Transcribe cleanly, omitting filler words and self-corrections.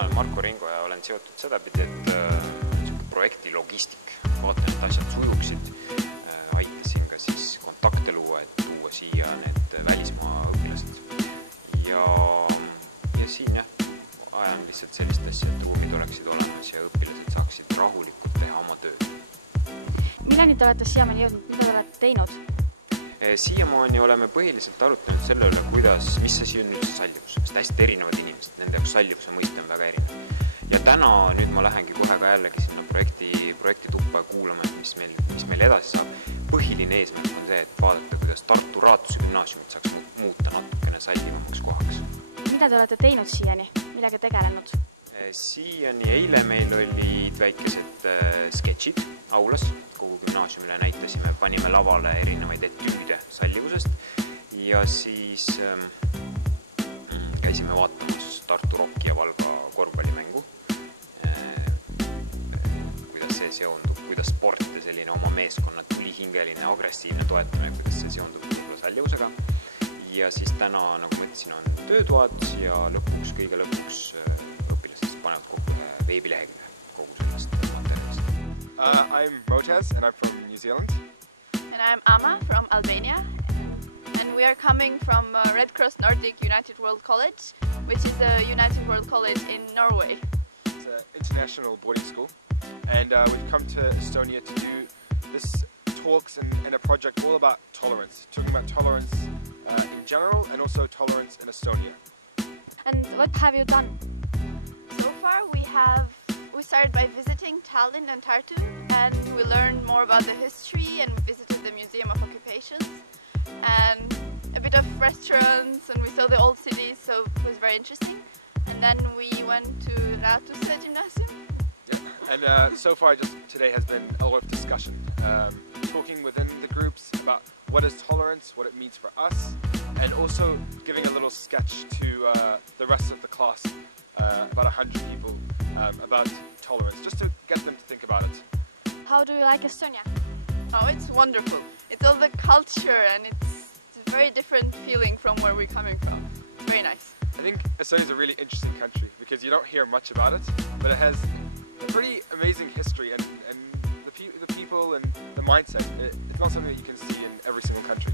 Mina olen Marko Ringo ja olen seotud sedapidi, et projekti logistik, vaatan, et asjad sujuksid, aitasin ka siis kontakte luua, et tuua siia need välismaa õpilased. Ja siin ajan lihtsalt sellist asja, et ruumid oleksid olemas ja õpilased saaksid rahulikult teha oma tööd. Milleni te olete siiamaani jõudnud, mida te olete teinud? Siiamaani oleme põhiliselt arutanud selle üle, mis asi on üldse sallivus, sest hästi erinevad inimesed, nende jaoks sallivuse mõiste on väga erinev. Ja täna nüüd ma lähengi kohe ka jällegi sinna projekti tuppa kuulama, mis meil edasi saab. Põhiline eesmärk on see, et vaadata, kuidas Tartu Raatuse gümnaasiumit saaks muuta natukene sallivamaks kohaks. Mida te olete teinud siiani? Millega tegelenud? Siiani eile meil olid väikesed sketšid aulas, kogu gümnaasiumile näitasime, panime lavale erinevaid etüüde sallivusest ja siis käisime vaatamas Tartu Rocki ja Valga korvpallimängu, kuidas see seondub, kuidas sport ja selline oma meeskonna tulihingeline, agressiivne toetamine, kuidas see seondub sallivusega. Ja siis täna, nagu ma ütlesin, on töötoad ja kõige lõpuks õpilased panevad kokku veebilehekülje kogu sellest materjalist. I'm Motez and I'm from New Zealand. And I'm Ama from Albania. And we are coming from Red Cross Nordic United World College, which is a United World College in Norway. It's an international boarding school. And we've come to Estonia to do this talks and a project all about tolerance, talking about tolerance in general and also tolerance in Estonia. And what have you done? So far we started by visiting Tallinn and Tartu, and we learned more about the history and we visited the Museum of Occupations and a bit of restaurants, and we saw the old cities, so it was very interesting. And then we went to Raatuse Gymnasium. Yeah. And so far today has been a lot of discussion, talking within the groups about what is tolerance, what it means for us, and also giving a little sketch to the rest of the class, about 100 people, about tolerance, just to get them to think about it. How do you like Estonia? Oh, it's wonderful. It's all the culture and it's a very different feeling from where we're coming from. It's very nice. I think Estonia is a really interesting country because you don't hear much about it, but it has a pretty amazing history and the people and the mindset. It's not something that you can see in every single country.